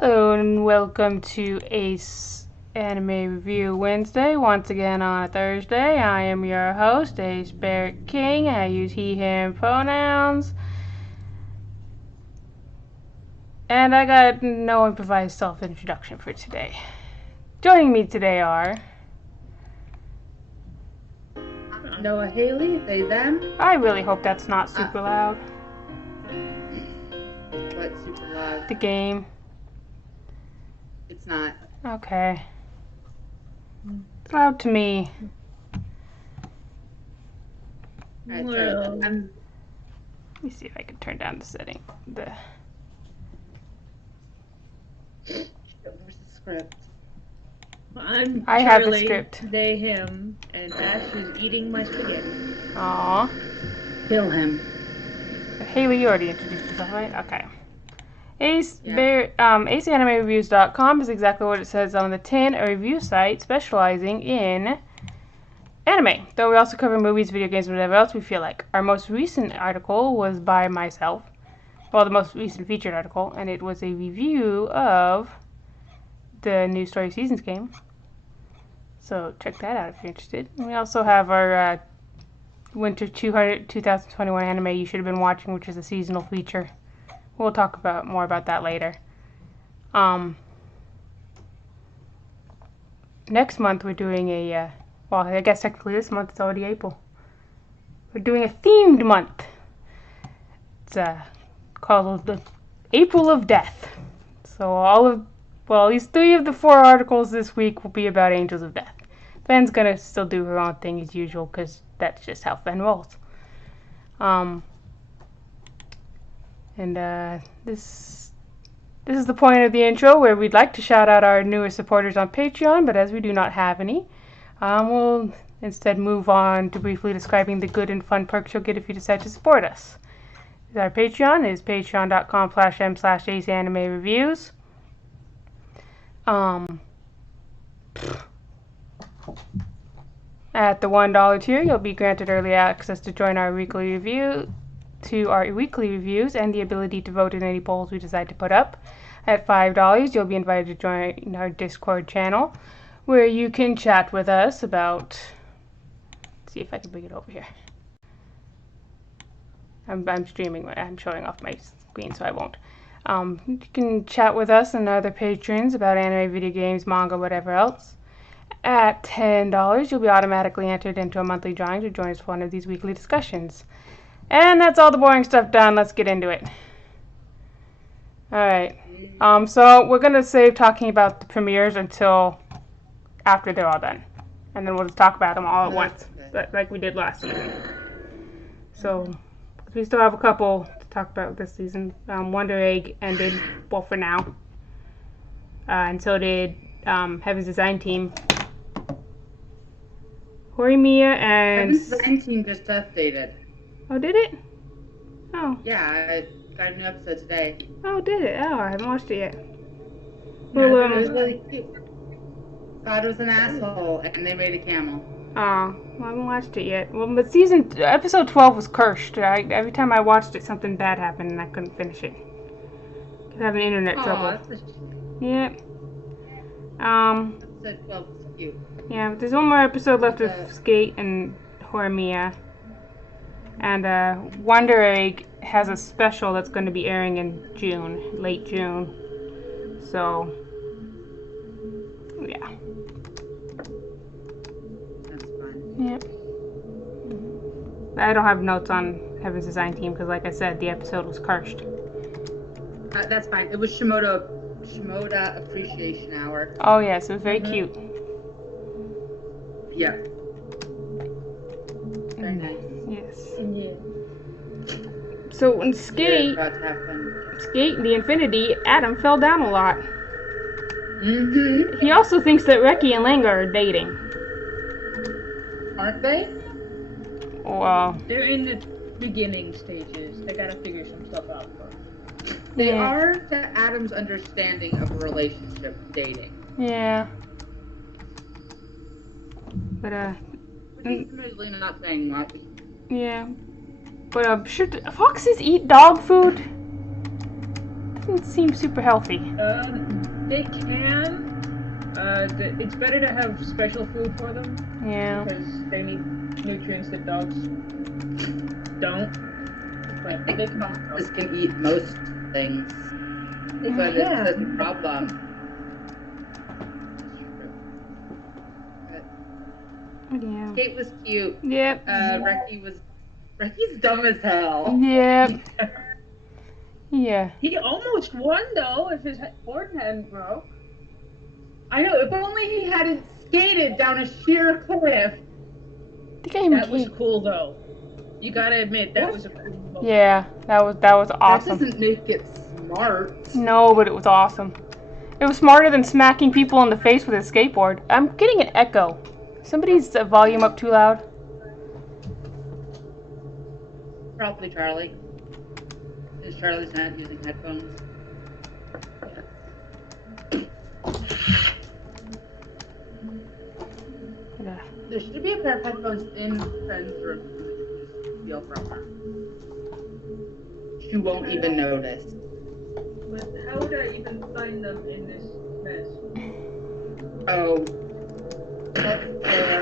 Hello and welcome to Ace Anime Review Wednesday. Once again on a Thursday, I am your host, Ace Barrett King. I use he, him pronouns. And I got no improvised self-introduction for today. Joining me today are... Noah Haley, they, them. I really hope that's not super loud. What's super loud? The game. It's not. Okay. It's loud to me. Alright, Well. Let me see if I can turn down the setting. Where's the script? I'm I have the Charlie, script. they, him, and Ash is eating my spaghetti. Aww. Kill him. Haley, you already introduced yourself, right? Okay. Yeah. AceAnimeReviews.com is exactly what it says on the tin, a review site specializing in anime. Though we also cover movies, video games, and whatever else we feel like. Our most recent article was by myself. Well, the most recent featured article, and it was a review of the new Story Seasons game. So check that out if you're interested. And we also have our Winter 2021 anime you should have been watching, which is a seasonal feature. We'll talk more about that later. Next month we're doing a, well, I guess technically this month it's already April. We're doing a themed month. It's called the April of Death. So at least 3 of the 4 articles this week will be about Angels of Death. Ben's gonna still do her own thing as usual because that's just how Ben rolls. This is the point of the intro where we'd like to shout out our newest supporters on Patreon, but as we do not have any, we'll instead move on to briefly describing the good and fun perks you'll get if you decide to support us. Our Patreon is patreon.com/m/AceAnimeReviews. At the $1 tier, you'll be granted early access to join our weekly reviews and the ability to vote in any polls we decide to put up. At $5, you'll be invited to join our Discord channel, where you can chat with us about... Let's see if I can bring it over here. I'm streaming. I'm showing off my screen, so I won't. You can chat with us and other patrons about anime, video games, manga, whatever else. At $10, you'll be automatically entered into a monthly drawing to join us for one of these weekly discussions. And that's all the boring stuff done. Let's get into it. Alright. So we're going to save talking about the premieres until after they're all done. And then we'll just talk about them all at once, like we did last season. So, we still have a couple to talk about this season. Wonder Egg ended, well, for now. And so did Heaven's Design Team. Horimiya and... Heaven's Design Team just updated. Oh, did it? Oh. Yeah, I got a new episode today. Oh, did it? Oh, I haven't watched it yet. Yeah, Well, it was really cute. God was an asshole, and they made a camel. Oh, well, I haven't watched it yet. Well, but episode 12 was cursed. Every time I watched it, something bad happened, and I couldn't finish it. I was having internet trouble. Yeah. Episode 12 was cute. Yeah, but there's one more episode left of Skate and Horimiya. And Wonder Egg has a special that's going to be airing in June, late June. So, yeah. That's fun. Yep. I don't have notes on Heaven's Design Team because, like I said, the episode was cursed. That's fine. It was Shimoda Appreciation Hour. Oh, yes, it was very cute. Yeah. Very nice. Yes. Yeah. So in They're Skate, about to have fun. the Infinity, Adam fell down a lot. Mm-hmm. He also thinks that Reki and Lenga are dating. Aren't they? Well, They're in the beginning stages. They gotta figure some stuff out first. They yeah. are, to Adam's understanding of a relationship, dating. Yeah. But He's usually not saying much. yeah. But should foxes eat dog food? doesn't seem super healthy. They can. It's better to have special food for them. Yeah. Because they need nutrients that dogs don't. But they can This can eat most things. But it's such a problem. Yeah. Kate was cute. Yep. Recky's dumb as hell. Yep. Yeah. He almost won though if his board hadn't broke. I know, if only he hadn't skated down a sheer cliff. That was cool though. You gotta admit that was a cool moment. Yeah, that was awesome. That doesn't make it smart. No, but it was awesome. It was smarter than smacking people in the face with a skateboard. I'm getting an echo. Somebody's volume up too loud. Probably Charlie. Since Charlie's not using headphones. There should be a pair of headphones in Friend's room. Steal from her. She won't even notice. But how would I even find them in this mess? Oh. That's fair.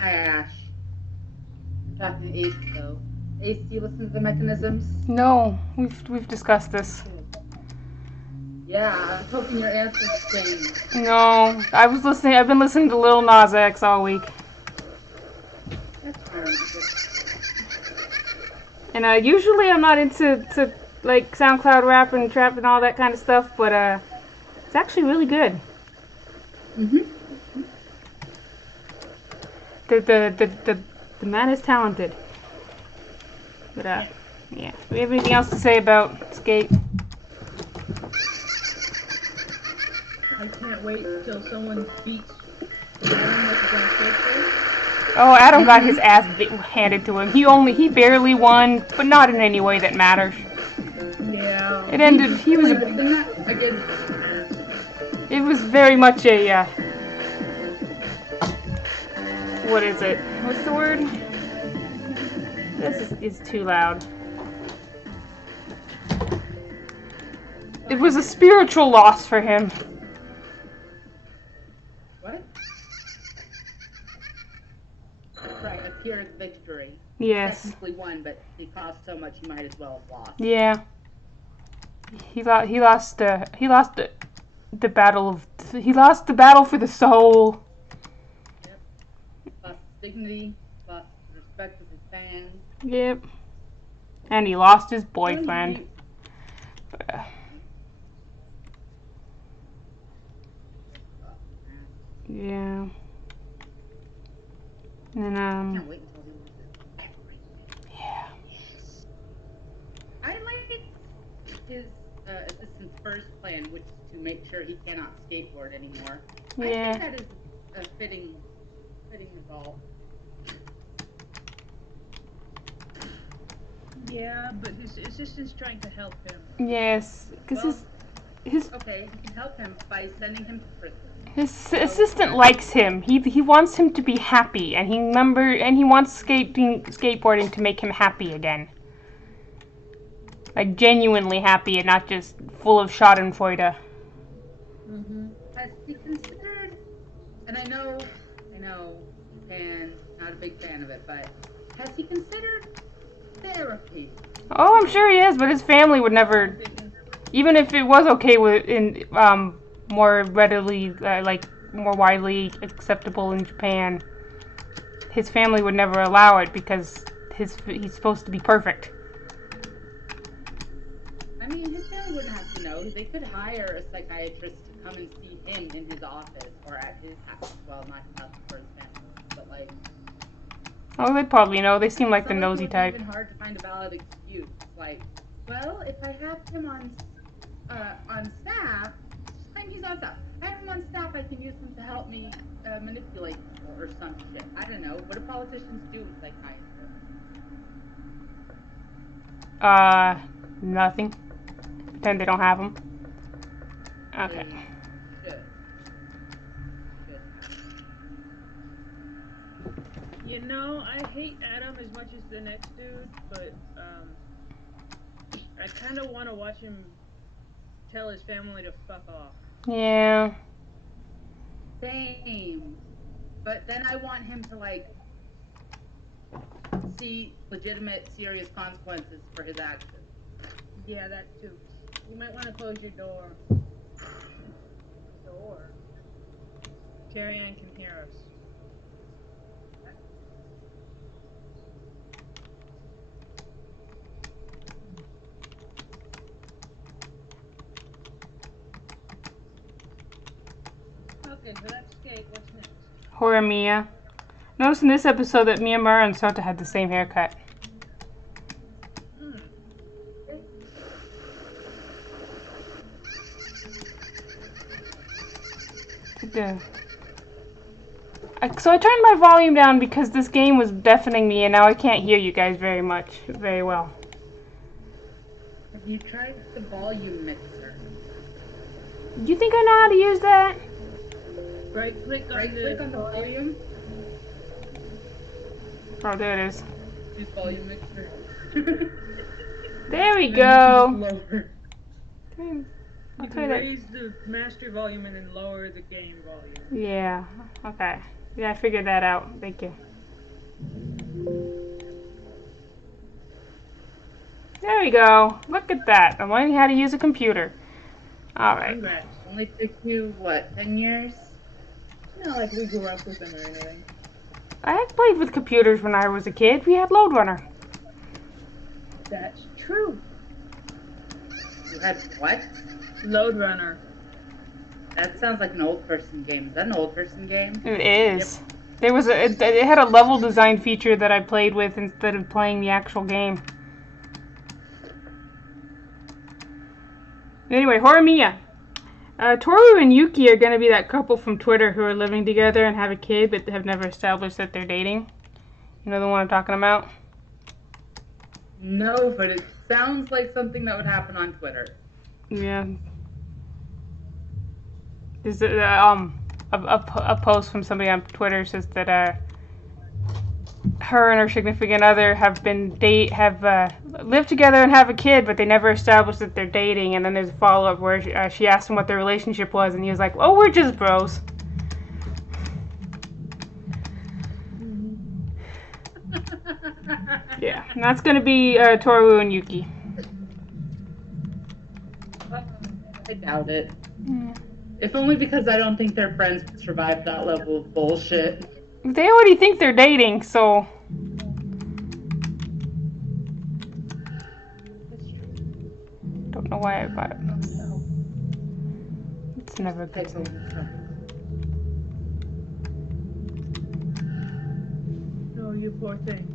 Hi, Ash. I'm talking to Ace, though. Ace, do you listen to the mechanisms? No, we've discussed this. Yeah, I was hoping your answers changed. No, I've been listening to Lil Nas X all week. That's fine. And usually I'm not into like SoundCloud rap and trap and all that kind of stuff, but it's actually really good. The man is talented. But yeah. Do we have anything else to say about Skate? I can't wait till someone beats Adam like he's on skateboard. Oh, Adam got his ass handed to him. He barely won, but not in any way that matters. Yeah. It ended. It was very much a. What is it? What's the word? This is too loud. It was a spiritual loss for him. What? Right, a pyrrhic victory. Yes. Technically won, but he cost so much he might as well have lost. Yeah. He lost the battle for the soul. Yep. Lost dignity, lost the respect of his fans. Yep. And he lost his boyfriend. Yeah. And Can't wait until he loses everything. Yeah. I like his assistant's first plan, which is to make sure he cannot skateboard anymore. Yeah. I think that is a fitting result. Yeah, but his assistant's trying to help him. Yes, because his Okay, he can help him by sending him to prison. His assistant likes him. He wants him to be happy, and he wants skateboarding to make him happy again. Like genuinely happy, and not just full of Schadenfreude. Has he considered? And I know, Japan, not a big fan of it, but has he considered therapy? Oh, I'm sure he is, but his family would never. Even if it was okay more readily, more widely acceptable in Japan, his family would never allow it because he's supposed to be perfect. I mean, his family wouldn't have to know. They could hire a psychiatrist to come and see him in his office or at his house. Well, not for his family, but like. Oh, they probably know. They seem like the nosy type. It's even hard to find a valid excuse. Like, well, if I have him on staff, claim he's on staff. I have him on staff. I can use him to help me manipulate people or some shit. I don't know. What do politicians do with psychiatrists? Nothing. pretend they don't have them. Okay. They should. You know, I hate Adam as much as the next dude, but I kind of want to watch him tell his family to fuck off. Yeah. Same. But then I want him to, like, see legitimate, serious consequences for his actions. Yeah, that too. You might want to close your door. Carrie Ann can hear us. Okay, so that's Skate. What's next? Horror Mia. Notice in this episode that Mia Mara and Sota had the same haircut. So I turned my volume down because this game was deafening me and now I can't hear you guys very well. Have you tried the volume mixer? Do you think I know how to use that? Right click on the volume. Oh, there it is. Use volume mixer. There we go. Lower. You can raise the master volume and then lower the game volume. Yeah, okay. Yeah, I figured that out. Thank you. There we go. Look at that. I'm learning how to use a computer. Alright. Congrats. Only took you, what, 10 years? It's not like we grew up with them or anything. I had played with computers when I was a kid. We had Load Runner. That's true. You had what? Load Runner. That sounds like an old person game. Is that an old person game? It is. There was it had a level design feature that I played with instead of playing the actual game. Anyway, Horror Mia. Toru and Yuki are going to be that couple from Twitter who are living together and have a kid but have never established that they're dating. You know the one I'm talking about? No, but it sounds like something that would happen on Twitter. Yeah. There's a post from somebody on Twitter says that her and her significant other have lived together and have a kid, but they never established that they're dating. And then there's a follow-up where she asked him what their relationship was, and he was like, "Oh, we're just bros." Yeah, and that's gonna be Toru and Yuki. I doubt it. If only because I don't think their friends would survive that level of bullshit. They already think they're dating, so. Don't know why I bought it. It's never good. Oh, you poor thing.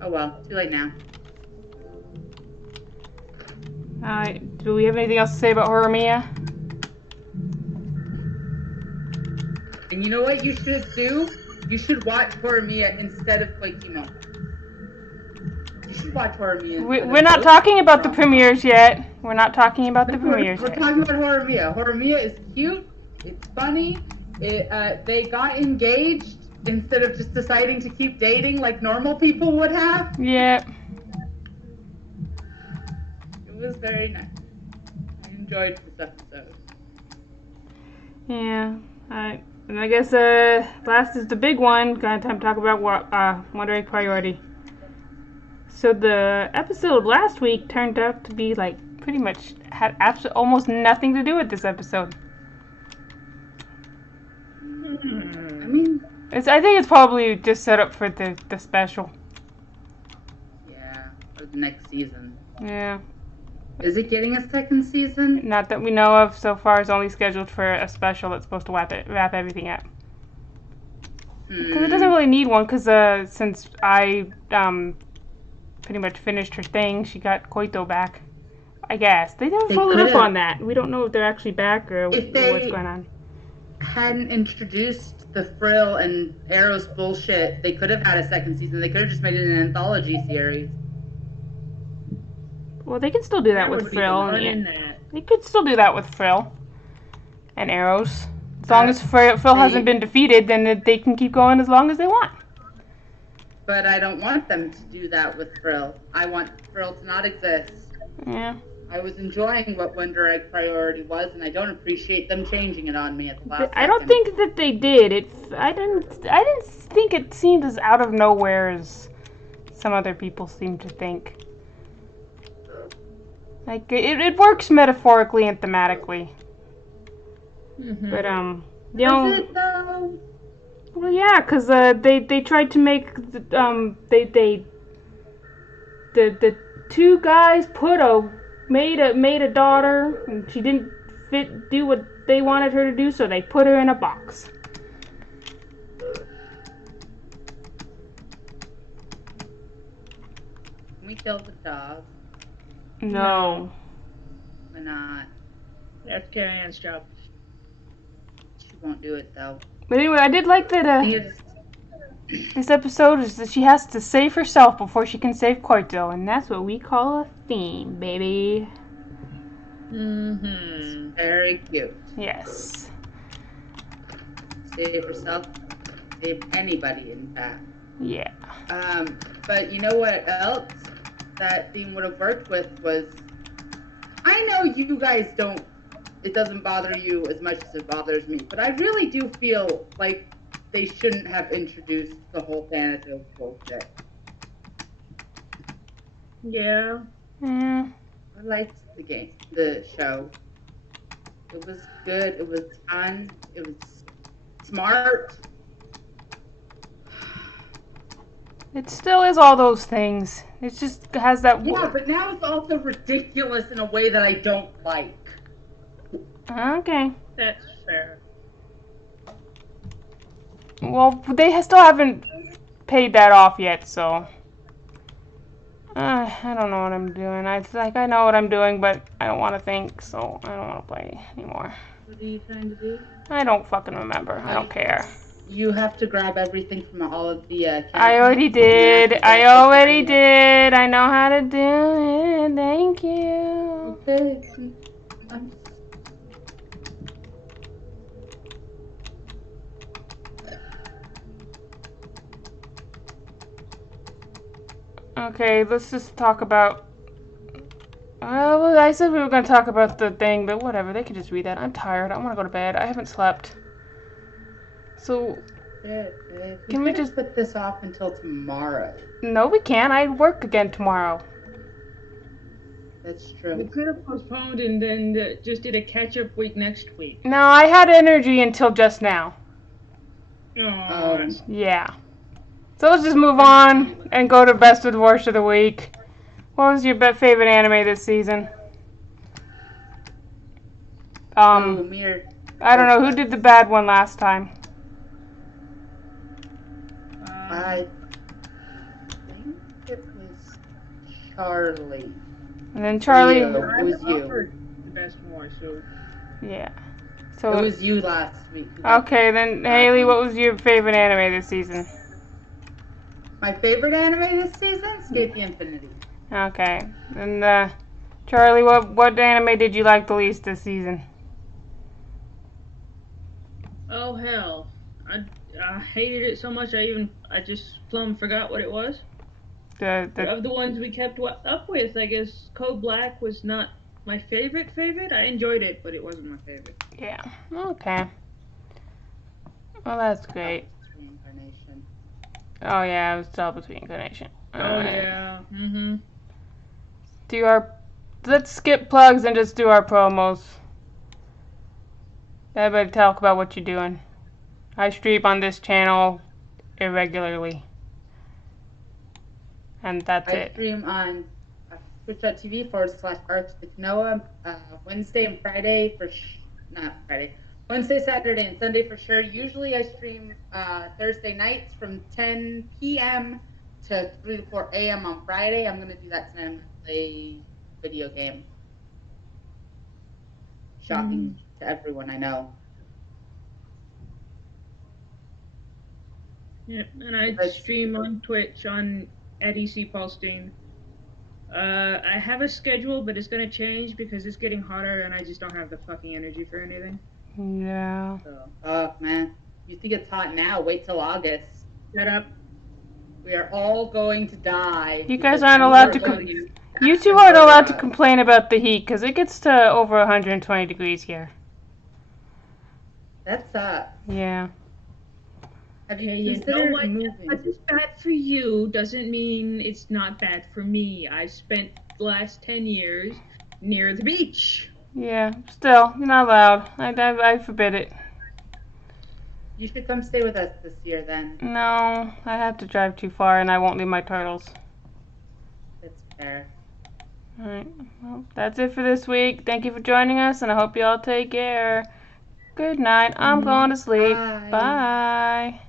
Oh well, too late now. Alright, do we have anything else to say about Horror Mia? And you know what you should do? You should watch Horror Mia instead of Koikimo. You should watch Horror Mia. We're not talking about the premieres yet. We're not talking about the premieres We're yet. talking about Horror Mia. Horror Mia is cute. It's funny. They got engaged instead of just deciding to keep dating like normal people would have. Yeah. It was very nice. I enjoyed this episode. Yeah. Alright. And I guess last is the big one. Got time to talk about Wonder Egg Priority. So the episode last week turned out to be like pretty much had almost nothing to do with this episode. I mean, I think it's probably just set up for the special. yeah, for the next season. Yeah. Is it getting a second season? Not that we know of. So far, it's only scheduled for a special that's supposed to wrap everything up. Because it doesn't really need one. Because since I pretty much finished her thing, she got Koito back. I guess they never followed up on that. We don't know if they're actually back or what's going on. Hadn't introduced the Frill and Arrow's bullshit, they could have had a second season. They could have just made it an anthology series. Well, they can still do that That with would be the Frill. fun Yeah. in that. They could still do that with Frill and Arrows. As long as Frill hasn't been defeated, then they can keep going as long as they want. But I don't want them to do that with Frill. I want Frill to not exist. Yeah. I was enjoying what Wonder Egg Priority was, and I don't appreciate them changing it on me at the last I don't second. think that they did. I didn't think it seemed as out of nowhere as some other people seem to think. Like it works metaphorically and thematically. Mm-hmm. But you Is know, it though? well, yeah, because they tried to make the two guys made a daughter, and she didn't do what they wanted her to do, so they put her in a box. Can we kill the dog? No. Why not? That's Carrie Ann's job. She won't do it though. But anyway, I did like that. This episode is that she has to save herself before she can save Koito, and that's what we call a theme, baby. Mm-hmm. Very cute. Yes. Save herself. Save anybody, in fact. Yeah. But you know what else that theme would have worked with was, I know you guys don't, it doesn't bother you as much as it bothers me, but I really do feel like they shouldn't have introduced the whole Thanatos bullshit. Yeah. Yeah. I liked the show. It was good. It was fun. It was smart. It still is all those things. It just has that. Yeah, but now it's also ridiculous in a way that I don't like. Okay. That's fair. Well, they still haven't paid that off yet, so. I don't know what I'm doing. I know what I'm doing, but I don't want to think, so I don't want to play anymore. What are you trying to do? I don't fucking remember. I don't care. You have to grab everything from all of the I already did. I know how to do it. Thank you. Okay. Okay, let's just talk about. Well, I said we were going to talk about the thing, but whatever. They can just read that. I'm tired. I want to go to bed. I haven't slept. So. Can we just put this off until tomorrow? No, we can't. I work again tomorrow. That's true. We could have postponed and then just did a catch-up week next week. No, I had energy until just now. Oh. Yeah. So let's just move on and go to best of the worst of the week. What was your favorite anime this season? I don't know, who did the bad one last time? I think it was Charlie. And then Charlie. It was you. The best more, so. Yeah. So it was you last week. Okay, then Haley, what was your favorite anime this season? My favorite anime this season? Escape the Infinity. Okay. And Charlie, what anime did you like the least this season? Oh hell. I hated it so much I just plumb forgot what it was. Of the ones we kept up with, I guess Code Black was not my favorite. I enjoyed it, but it wasn't my favorite. Yeah. Okay. Well, that's great. Reincarnation. Oh yeah, it was Telepathy Reincarnation. Yeah. Mm-hmm. Let's skip plugs and just do our promos. Everybody talk about what you're doing. I stream on this channel irregularly. And that's it. I stream on twitch.tv/Arts Wednesday and Friday Wednesday, Saturday, and Sunday for sure. Usually I stream Thursday nights from 10 p.m. to 3 to 4 a.m. on Friday. I'm going to do that tonight. I'm going to play video game. Shocking to everyone I know. Yep, and I stream on Twitch at EC Paulstein. I have a schedule, but it's gonna change because it's getting hotter and I just don't have the fucking energy for anything. Yeah. So. Oh, man. You think it's hot now? Wait till August. Shut up. We are all going to die. You guys aren't allowed to. You two aren't allowed to complain about the heat because it gets to over 120 degrees here. That sucks. Yeah. Have you considered moving? Because it's bad for you doesn't mean it's not bad for me. I spent the last 10 years near the beach. Yeah. Still, you're not allowed. I forbid it. You should come stay with us this year then. No, I have to drive too far and I won't leave my turtles. That's fair. Alright, well, that's it for this week. Thank you for joining us and I hope you all take care. Good night. I'm going to sleep. Bye. Bye.